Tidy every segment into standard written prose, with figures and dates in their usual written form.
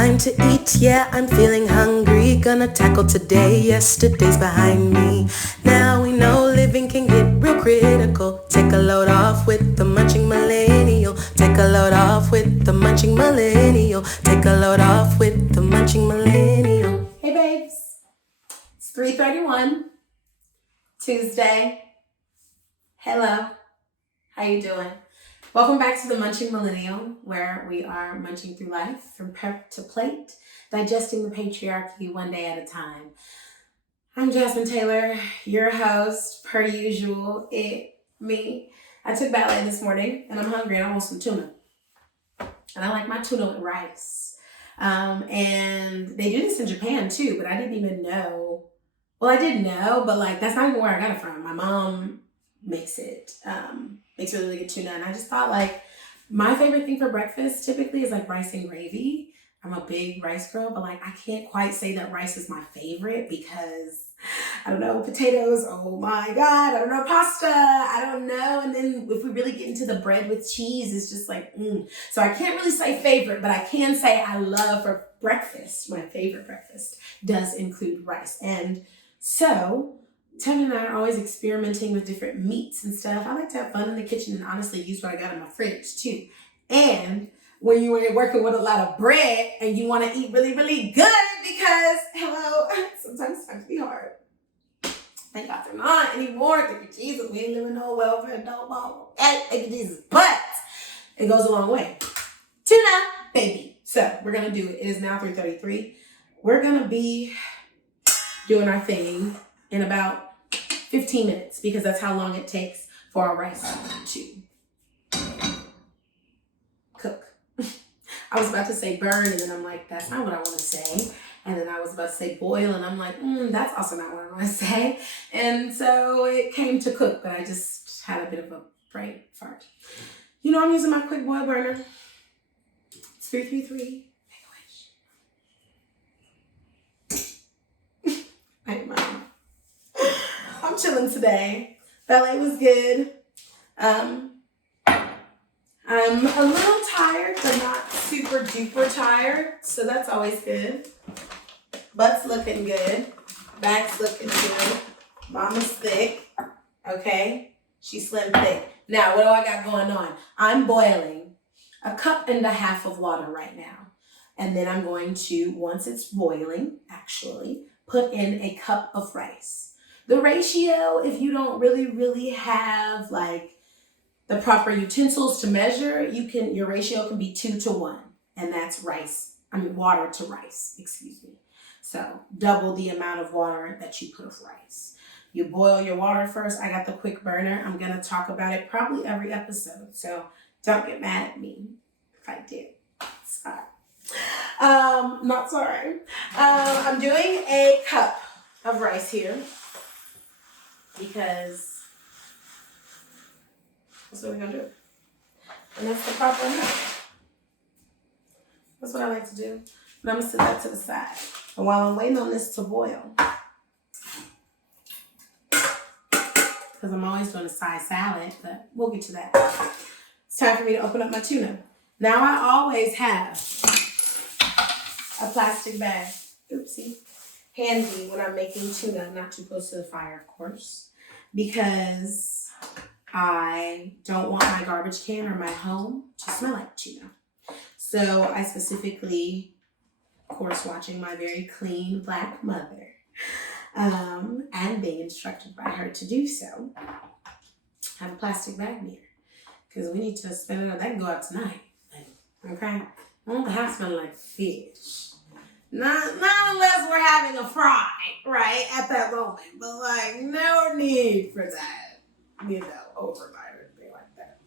time to eat, yeah, I'm feeling hungry. Gonna tackle today, yesterday's behind me. Now we know living can get real critical. Take a load off with the Munching Millennial. Take a load off with the Munching Millennial. Take a load off with the Munching Millennial. Hey babes, it's 3:31, Tuesday. Hello, how you doing? Welcome back to the Munching Millennial, where we are munching through life from prep to plate, digesting the patriarchy one day at a time. I'm Jasmine Taylor, your host, per usual, me. I took ballet this morning and I'm hungry and I want some tuna. And I like my tuna with rice. And they do this in Japan too, but I didn't even know. Well, I did know, but like that's not even where I got it from. My mom makes it. Makes really good tuna. And I just thought like my favorite thing for breakfast typically is like rice and gravy. I'm a big rice girl, but like I can't quite say that rice is my favorite because I don't know, potatoes, oh my God, I don't know, pasta, I don't know. And then if we really get into the bread with cheese, it's just like, So I can't really say favorite, but I can say I love for breakfast. My favorite breakfast does include rice. And so Tony and I are always experimenting with different meats and stuff. I like to have fun in the kitchen and honestly use what I got in my fridge too. And when you are working with a lot of bread and you want to eat really, really good because, hello, sometimes it can be hard. Thank God they're not anymore. Thank you, Jesus. We ain't living no welfare, no more. Thank you, Jesus. But it goes a long way. Tuna, baby. So we're going to do it. It is now 3:33. We're going to be doing our thing in about 15 minutes because that's how long it takes for our rice to cook. I was about to say burn and then I'm like, that's not what I want to say. And then I was about to say boil and I'm like, that's also not what I want to say. And so it came to cook, but I just had a bit of a brain fart. You know, I'm using my quick boil burner. It's 333. Make a wish. Hey, Mom. I'm chilling today. Ballet was good. I'm a little tired, but not super duper tired. So that's always good. Butt's looking good. Back's looking good. Mama's thick. Okay? She's slim thick. Now, what do I got going on? I'm boiling 1.5 cups of water right now. And then I'm going to, once it's boiling, actually, put in 1 cup of rice. The ratio, if you don't really have like the proper utensils to measure, your ratio can be 2 to 1. And that's water to rice, excuse me. So double the amount of water that you put of rice. You boil your water first. I got the quick burner. I'm going to talk about it probably every episode. So don't get mad at me if I do. Sorry. Not sorry. I'm doing 1 cup of rice here because that's what we're going to do. And that's the proper amount. That's what I like to do. But I'm going to set that to the side. And while I'm waiting on this to boil, because I'm always doing a side salad, but we'll get to that. It's time for me to open up my tuna. Now I always have a plastic bag, handy when I'm making tuna, not too close to the fire, of course, because I don't want my garbage can or my home to smell like tuna. So I specifically, of course, watching my very clean Black mother, and being instructed by her to do so, have a plastic bag near, because we need to spend it. That can go out tonight. Okay, I don't have to smell like fish. Not unless we're having a fry, right, at that moment. But like, no need for that, overnight or anything like that.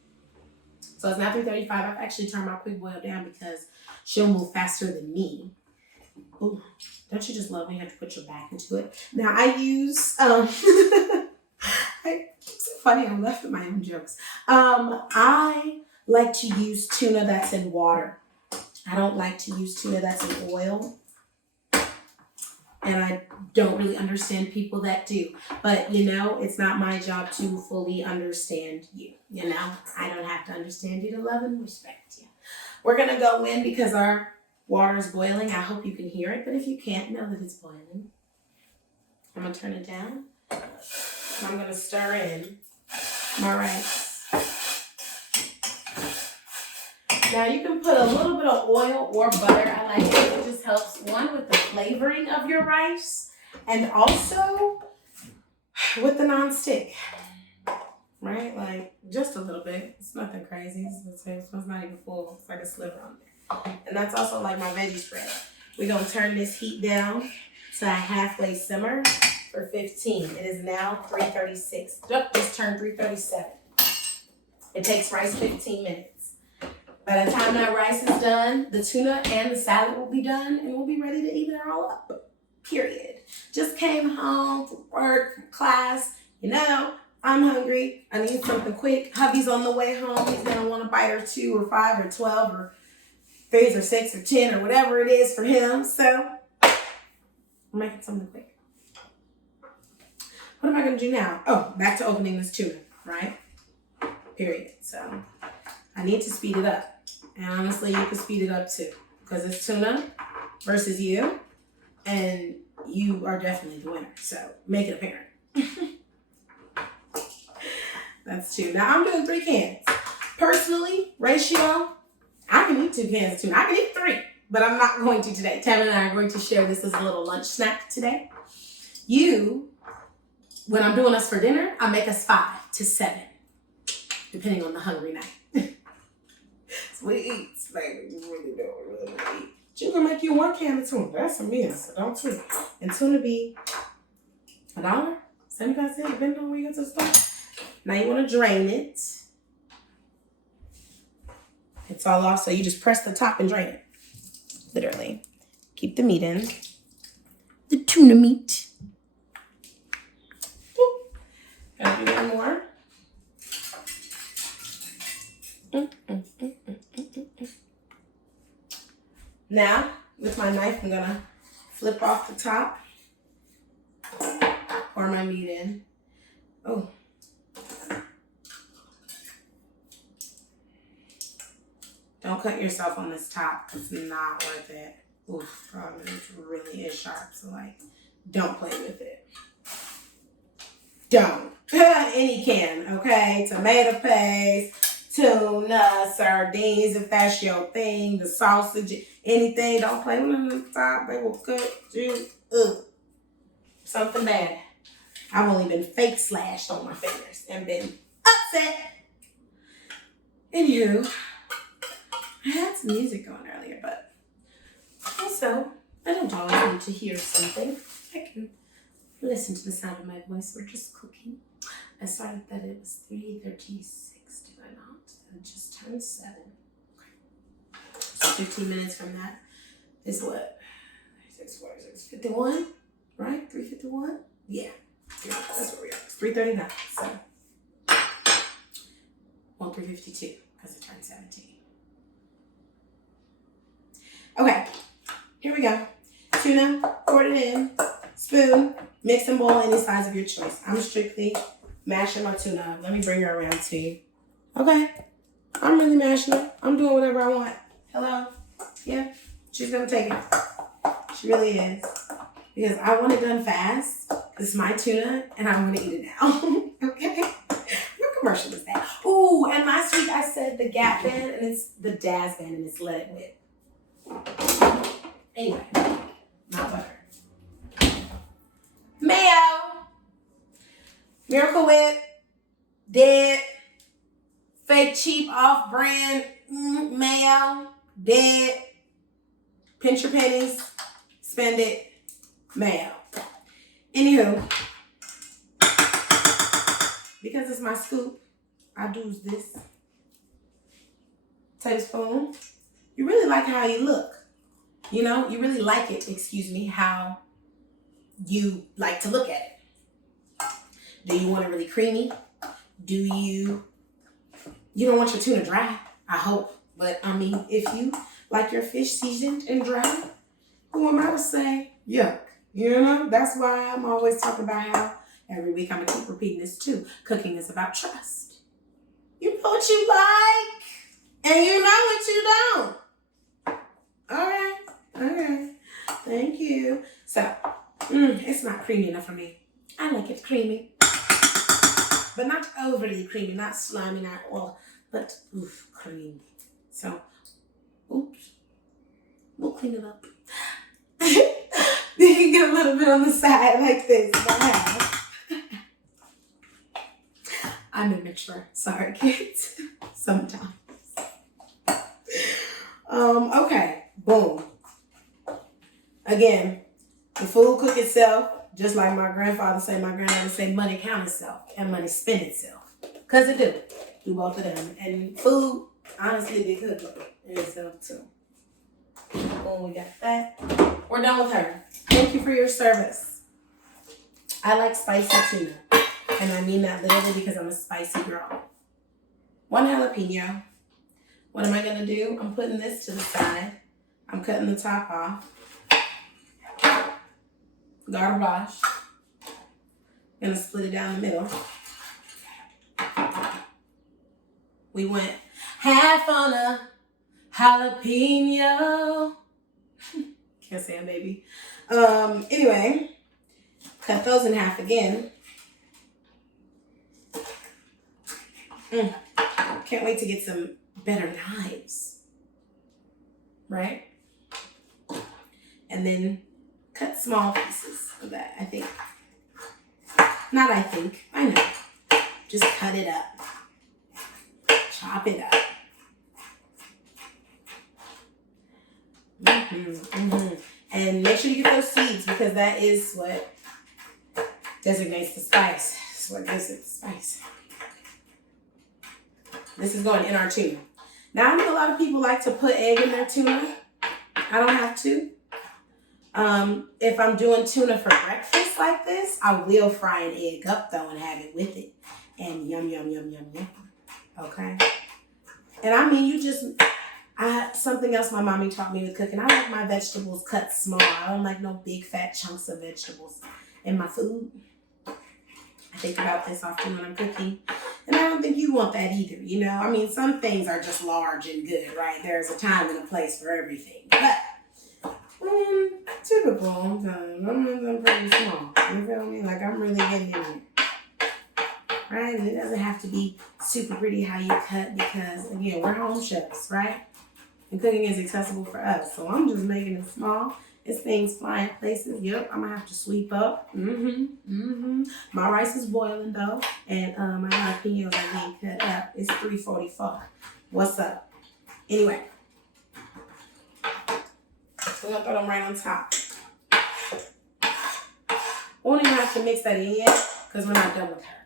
So it's now 3:35. I've actually turned my quick boil down because she'll move faster than me. Ooh, don't you just love when you have to put your back into it? Now I use, it's so funny, I'm left with my own jokes. I like to use tuna that's in water. I don't like to use tuna that's in oil. And I don't really understand people that do. But, it's not my job to fully understand you. I don't have to understand you to love and respect you. We're going to go in because our Water is boiling. I hope you can hear it, but if you can't, know that it's boiling. I'm going to turn it down. I'm going to stir in my rice. Now you can put a little bit of oil or butter. I like it. It just helps, one, with the flavoring of your rice and also with the non-stick. Right? Like just a little bit. It's nothing crazy. It's not even full. It's like a sliver on there. And that's also like my veggie spread. We're going to turn this heat down to a halfway simmer for 15. It is now 3:36. Just turned 3:37. It takes rice 15 minutes. By the time that rice is done, the tuna and the salad will be done, and we'll be ready to eat it all up. Period. Just came home from work, from class. You know, I'm hungry. I need something quick. Hubby's on the way home. He's going to want a bite or 2 or 5 or 12 or 3 or 6 or 10 or whatever it is for him. So I'm making something quick. What am I going to do now? Oh, back to opening this tuna, right? Period. So I need to speed it up. And honestly, you can speed it up too. Because it's tuna versus you. And you are definitely the winner. So make it apparent. That's 2. Now I'm doing 3 cans. Personally, ratio, I can eat 2 cans of tuna. I can eat 3. But I'm not going to today. Tammy and I are going to share this as a little lunch snack today. When I'm doing us for dinner, I make us 5 to 7. Depending on the hungry night. So we eat. Like, we really don't eat. You can make you 1 can of tuna. That's a meal, so don't tweet. And tuna be $1, 75 cents, depending on where you go to the store. Now you want to drain it. It's all off, so you just press the top and drain it. Literally. Keep the meat in. The tuna meat. Gotta do one more. Now, with my knife, I'm gonna flip off the top, pour my meat in. Oh. Don't cut yourself on this top. It's not worth it. Oof, probably it really is sharp, so like, don't play with it. Don't. Any can, okay? Tomato paste, tuna, sardines, if that's your thing, the sausage, anything. Don't play with them on the top. They will cut you up. Something bad. I've only been fake slashed on my fingers and been upset. Anywho, I had some music going earlier, but also, I don't always need to hear something. I can listen to the sound of my voice. We're just cooking. I started that it was 3:36, did I not? And it just turned 7. Okay. So 15 minutes from that is what? 51, right? 3:51? Yeah. That's where we are. It's 3:39. So, well, 3:52 because it turned 17. Okay, here we go. Tuna, pour it in, spoon, mix and boil any size of your choice. I'm strictly mashing my tuna up. Let me bring her around to you. Okay, I'm really mashing it. I'm doing whatever I want. Hello? Yeah, she's gonna take it. She really is. Because I want it done fast. It's my tuna, and I want to eat it now. Okay? What commercial is that? Ooh, and last week I said the Gap band, and it's the Daz band, and it's Let It Whip. Anyway, not butter. Mayo. Miracle Whip. Dead. Fake, cheap, off-brand mayo. Dead. Pinch your pennies. Spend it. Mayo. Anywho, because it's my scoop, I do this. Tablespoon. You really like how you look. You know, you really like it, how you like to look at it. Do you want it really creamy? Do you don't want your tuna dry, I hope. But I mean, if you like your fish seasoned and dry, who am I to say yuck? You know, that's why I'm always talking about how every week I'm going to keep repeating this too. Cooking is about trust. You know what you like, and you know what you don't. All right. Okay. Thank you. So, it's not creamy enough for me. I like it creamy. But not overly creamy, not slimy, not oil, but creamy. So, oops. We'll clean it up. You can get a little bit on the side like this. I'm immature. Sorry, kids. Sometimes. Okay. Boom. Again, the food cook itself, just like my grandfather say, my granddaddy say, money count itself and money spend itself. Because it do. Do both of them. And food, honestly, they cook itself too. Boom, we got that. We're done with her. Thank you for your service. I like spicy tuna. And I mean that literally because I'm a spicy girl. 1 jalapeno. What am I going to do? I'm putting this to the side. I'm cutting the top off. Garbage. Gonna split it down the middle. We went half on a jalapeno. Can't say it, baby. Anyway, cut those in half again. Can't wait to get some better knives. Right? And then cut small pieces of that, I think. Not I think, I know. Just cut it up. Chop it up. And make sure you get those seeds because that is what designates the spice. That's what gives it the spice. This is going in our tuna. Now, I know a lot of people like to put egg in their tuna. I don't have to. If I'm doing tuna for breakfast like this, I will fry an egg up though and have it with it. And yum, yum, yum, yum, yum. Okay? And I mean, something else my mommy taught me with cooking. I like my vegetables cut small. I don't like no big fat chunks of vegetables in my food. I think about this often when I'm cooking. And I don't think you want that either, you know? I mean, some things are just large and good, right? There's a time and a place for everything. But typical, I'm pretty small. You feel me? Like, I'm really getting in there. Right? And it doesn't have to be super pretty how you cut because, again, we're home chefs, right? And cooking is accessible for us. So I'm just making it small. It's things flying places. Yep, I'm going to have to sweep up. My rice is boiling, though. And my jalapenos are being cut up. It's 3:44. What's up? Anyway. We're going to throw them right on top. We won't even have to mix that in yet because we're not done with her.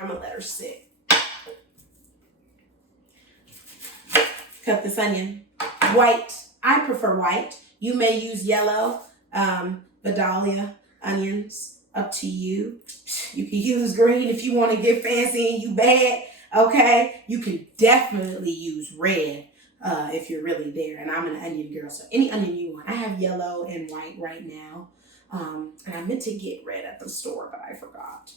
I'm going to let her sit. Cut this onion. White. I prefer white. You may use yellow, Vidalia onions. Up to you. You can use green if you want to get fancy and you bad. Okay? You can definitely use red. If you're really there. And I'm an onion girl, so any onion you want. I have yellow and white right now. And I meant to get red at the store, but I forgot.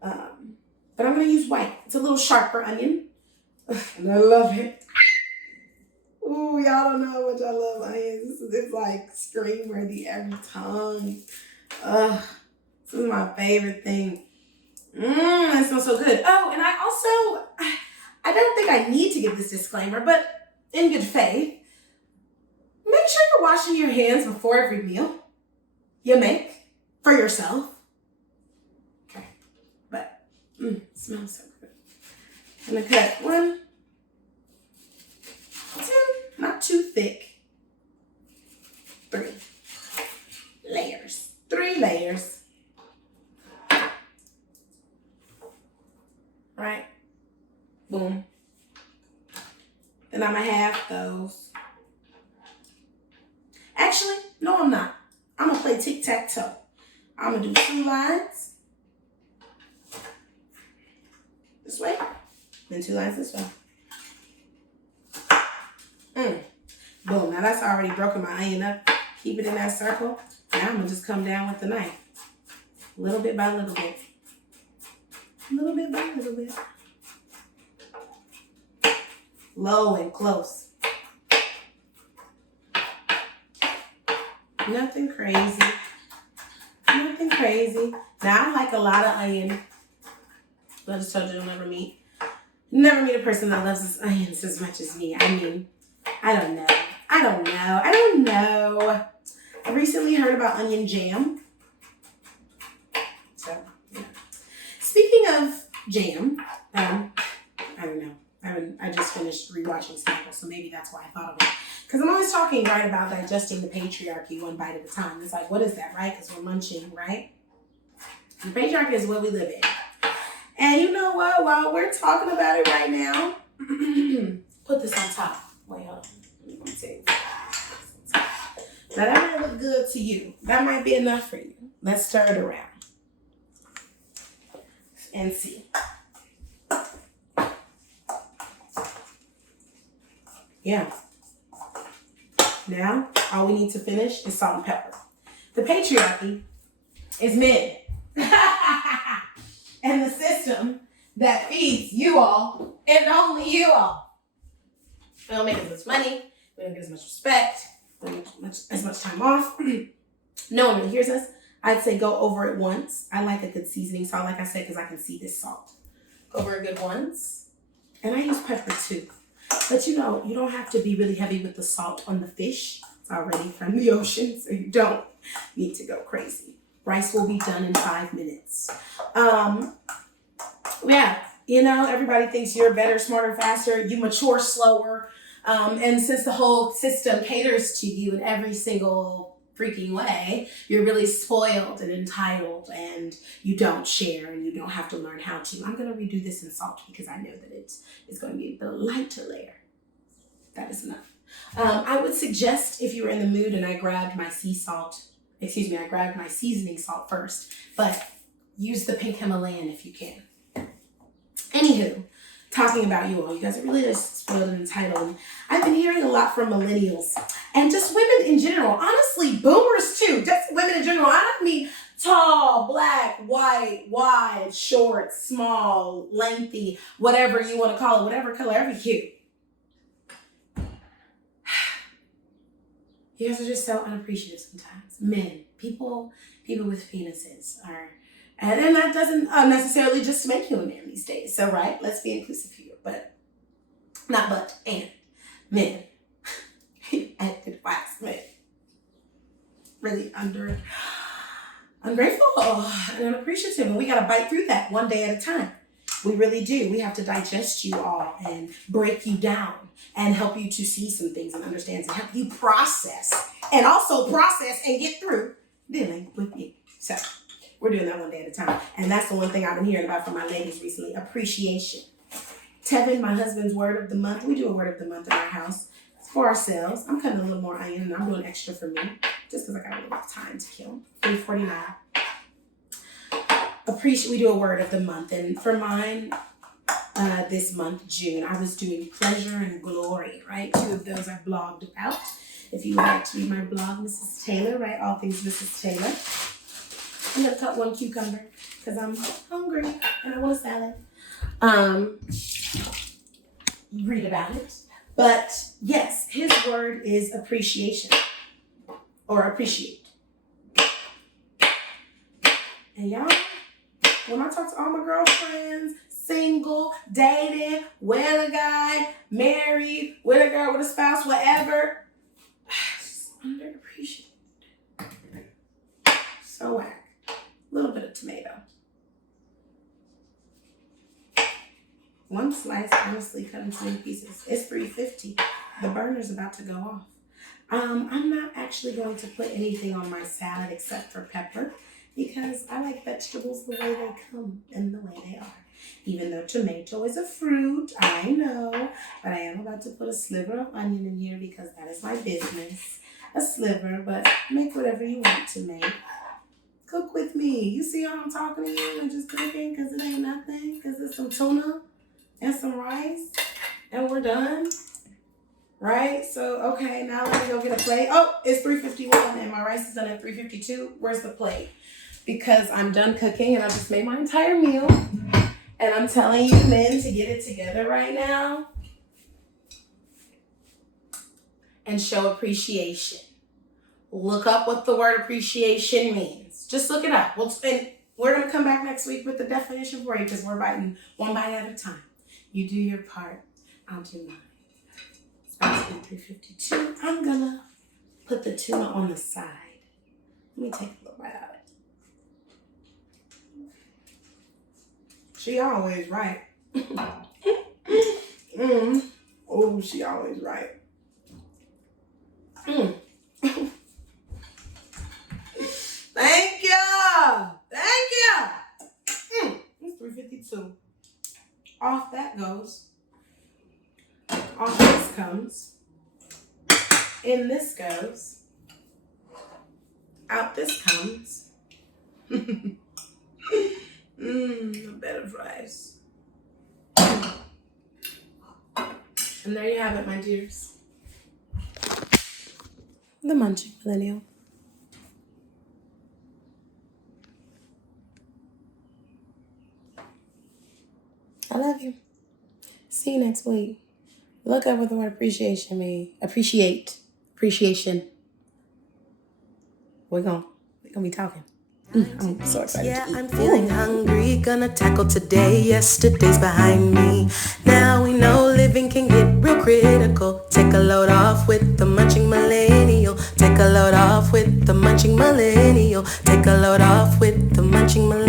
But I'm going to use white. It's a little sharper onion. And I love it. Ooh, y'all don't know how much I love onions. It's like scream-worthy every time. This is my favorite thing. It smells so good. Oh, and I don't think I need to give this disclaimer, but in good faith, make sure you're washing your hands before every meal you make for yourself. Okay, but it smells so good. I'm gonna cut 1, 2, not too thick, 3 layers. 3 layers. Right? Boom. Then I'm going to have those. Actually, no, I'm not. I'm going to play tic-tac-toe. I'm going to do 2 lines. This way. Then 2 lines this way. Boom. Now that's already broken my onion up. Keep it in that circle. Now I'm going to just come down with the knife. Little bit by little bit. Little bit by little bit. Low and close. Nothing crazy. Nothing crazy. Now, I like a lot of onion. I just told you you'll never meet a person that loves his onions as much as me. I mean, I don't know. I recently heard about onion jam. So, yeah. Speaking of jam, I don't know. I just finished rewatching Scandal, so maybe that's why I thought of it. Because I'm always talking, right, about digesting the patriarchy one bite at a time. It's like, what is that, right? Because we're munching, right? And patriarchy is what we live in. And you know what? While we're talking about it right now, put this on top. Wait, hold on. Let me see. Now that might look good to you. That might be enough for you. Let's stir it around and see. Yeah. Now, all we need to finish is salt and pepper. The patriarchy is men. And the system that feeds you all and only you all. We don't make as much money. We don't get as much respect. We don't get as much time off. No one really hears us. I'd say go over it once. I like a good seasoning salt, like I said, because I can see this salt. Go over it good once. And I use pepper too. But you know, you don't have to be really heavy with the salt on the fish. It's already from the ocean, so you don't need to go crazy. Rice will be done in 5 minutes. Yeah, you know, everybody thinks you're better, smarter, faster. You mature slower. And since the whole system caters to you in every single freaking way, you're really spoiled and entitled, and you don't share, and you don't have to learn how to. I'm going to redo this in salt because I know that it's going to be a lighter layer. That is enough. I would suggest, if you were in the mood, and I grabbed my I grabbed my seasoning salt first, but use the pink Himalayan if you can. Anywho, talking about you all, you guys are really just spoiled and entitled. I've been hearing a lot from millennials and just women in general. Honestly, boomers too. Just women in general. I don't mean tall, black, white, wide, short, small, lengthy, whatever you want to call it, whatever color, every hue. You guys are just so unappreciative sometimes. Men, people with penises are, and that doesn't necessarily just make you a man these days. So, right, let's be inclusive here, and men, and wax men, really ungrateful and unappreciative, and we gotta bite through that one day at a time. We really do. We have to digest you all and break you down and help you to see some things and understand and help you process and get through dealing with you. So we're doing that one day at a time. And that's the one thing I've been hearing about from my ladies recently, appreciation. Tevin, my husband's word of the month. We do a word of the month in our house for ourselves. I'm cutting a little more onion and I'm doing extra for me just because I got a little time to kill. $3.49. We do a word of the month, and for mine this month, June, I was doing pleasure and glory, right? 2 of those I blogged about. If you would like to read my blog, Mrs. Taylor, right? All things Mrs. Taylor. I'm gonna cut 1 cucumber because I'm hungry and I want a salad. Read about it. But yes, his word is appreciation or appreciate. And y'all, when I talk to all my girlfriends, single, dating, with a guy, married, with a girl, with a spouse, whatever, just underappreciated. So whack. A little bit of tomato. 1 slice, honestly, cut into 2 pieces. It's $3.50. The burner's about to go off. I'm not actually going to put anything on my salad except for pepper, because I like vegetables the way they come and the way they are. Even though tomato is a fruit, I know, but I am about to put a sliver of onion in here because that is my business. A sliver, but make whatever you want to make. Cook with me. You see how I'm talking to you and just cooking because it ain't nothing, because it's some tuna and some rice and we're done. Right? So, okay, now let me go get a plate. Oh, it's $3.51 and my rice is done at $3.52. Where's the plate? Because I'm done cooking and I just made my entire meal. And I'm telling you, men, to get it together right now and show appreciation. look up what the word appreciation means. Just look it up. And we're going to come back next week with the definition for you because we're biting one bite at a time. You do your part. I'll do mine. It's about to be 3:52. I'm going to put the tuna on the side. Let me take a little bite out of it. She always right. Oh, she always right. Thank you. Thank you. It's 3:52. Off that goes. Off this comes. In this goes. Out this comes. A bed of rice. And there you have it, my dears. The Munching Millennial. I love you. See you next week. Look up what the word appreciation means. Appreciation. We're gonna be talking. I'm so excited. Yeah, I'm feeling hungry. Gonna tackle today. Yesterday's behind me. Now we know living can get real critical. Take a load off with the Munching Millennial. Take a load off with the Munching Millennial. Take a load off with the Munching Millennial.